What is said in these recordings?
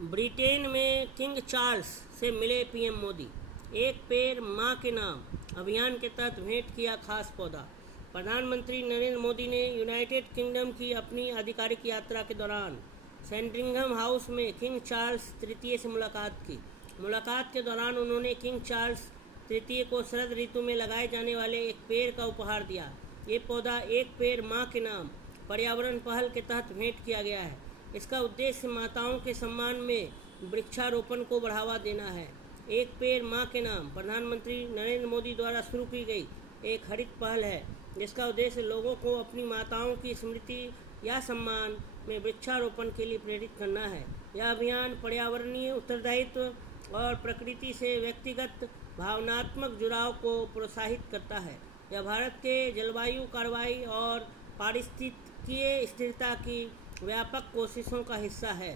Britain में king Charles से मिले पीएम मोदी। एक पेड़ मां के नाम अभियान के तहत भेंट किया खास पौधा। प्रधानमंत्री नरेंद्र मोदी ने यूनाइटेड किंगडम की अपनी आधिकारिक यात्रा के दौरान सैंडरिंघम हाउस में किंग चार्ल्स तृतीय से मुलाकात की। मुलाकात के दौरान उन्होंने किंग चार्ल्स तृतीय को शरद ऋतु में लगाए जाने वाले एक पेड़ का उपहार दिया। ये पौधा एक पेड़ मां के नाम पर्यावरण पहल के तहत भेंट किया गया है। इसका उद्देश्य माताओं के सम्मान में वृक्षारोपण को बढ़ावा देना है। एक पेड़ मां के नाम प्रधानमंत्री नरेंद्र मोदी द्वारा शुरू की गई एक हरित पहल है, जिसका उद्देश्य लोगों को अपनी माताओं की स्मृति या सम्मान में वृक्षारोपण के लिए प्रेरित करना है। यह अभियान पर्यावरणीय उत्तरदायित्व और प्रकृति से व्यक्तिगत भावनात्मक जुड़ाव को प्रोत्साहित करता है। यह भारत के जलवायु कार्रवाई और पारिस्थितिकीय स्थिरता की व्यापक कोशिशों का हिस्सा है।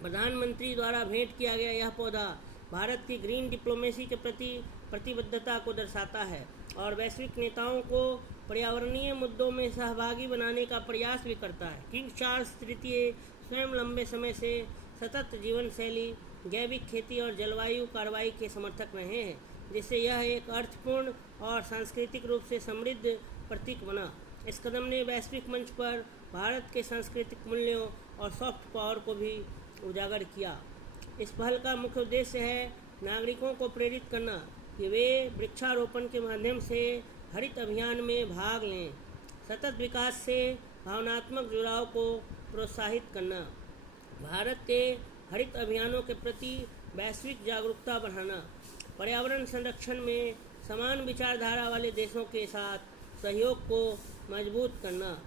प्रधानमंत्री द्वारा भेंट किया गया यह पौधा भारत की ग्रीन डिप्लोमेसी के प्रति प्रतिबद्धता को दर्शाता है और वैश्विक नेताओं को पर्यावरणीय मुद्दों में सहभागी बनाने का प्रयास भी करता है। किंग चार्ल्स तृतीय स्वयं लंबे समय से सतत जीवन शैली, जैविक खेती और जलवायु कार्रवाई के समर्थक रहे हैं, जिससे यह एक अर्थपूर्ण और सांस्कृतिक रूप से समृद्ध प्रतीक बना। इस कदम ने वैश्विक मंच पर भारत के सांस्कृतिक मूल्यों और सॉफ्ट पावर को भी उजागर किया। इस पहल का मुख्य उद्देश्य है नागरिकों को प्रेरित करना कि वे वृक्षारोपण के माध्यम से हरित अभियान में भाग लें, सतत विकास से भावनात्मक जुड़ाव को प्रोत्साहित करना, भारत के हरित अभियानों के प्रति वैश्विक जागरूकता बढ़ाना, पर्यावरण संरक्षण में समान विचारधारा वाले देशों के साथ सहयोग को मजबूत करना।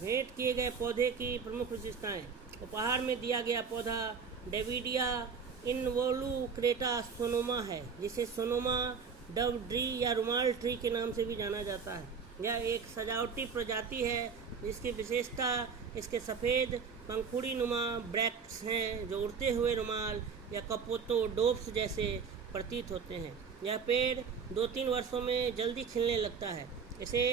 भेंट किए गए पौधे की प्रमुख विशेषताएं। उपहार में दिया गया पौधा डेविडिया इनवोल्यूक्रेटा सोनोमा है, जिसे सोनोमा डव ट्री या रुमाल ट्री के नाम से भी जाना जाता है। यह एक सजावटी प्रजाति है जिसकी विशेषता इसके सफ़ेद पंखुड़ी नुमा ब्रैक्ट्स हैं, जो उड़ते हुए रुमाल या कपोतो डोप्स जैसे प्रतीत होते हैं। यह पेड़ 2-3 वर्षों में जल्दी खिलने लगता है। इसे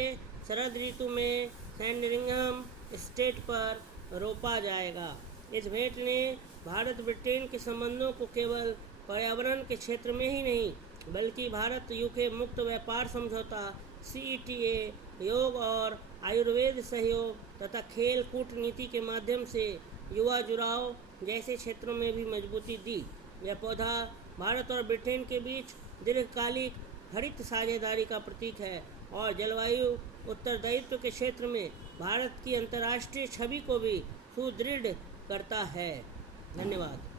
शरद ऋतु में सैंडरिंघम एस्टेट पर रोपा जाएगा। इस भेंट ने भारत ब्रिटेन के संबंधों को केवल पर्यावरण के क्षेत्र में ही नहीं, बल्कि भारत यूके मुक्त व्यापार समझौता, CETA, योग और आयुर्वेद सहयोग तथा खेल कूटनीति के माध्यम से युवा जुड़ाव जैसे क्षेत्रों में भी मजबूती दी। यह पौधा भारत और ब्रिटेन के बीच दीर्घकालिक हरित साझेदारी का प्रतीक है और जलवायु उत्तरदायित्व के क्षेत्र में भारत की अंतर्राष्ट्रीय छवि को भी सुदृढ़ करता है। धन्यवाद।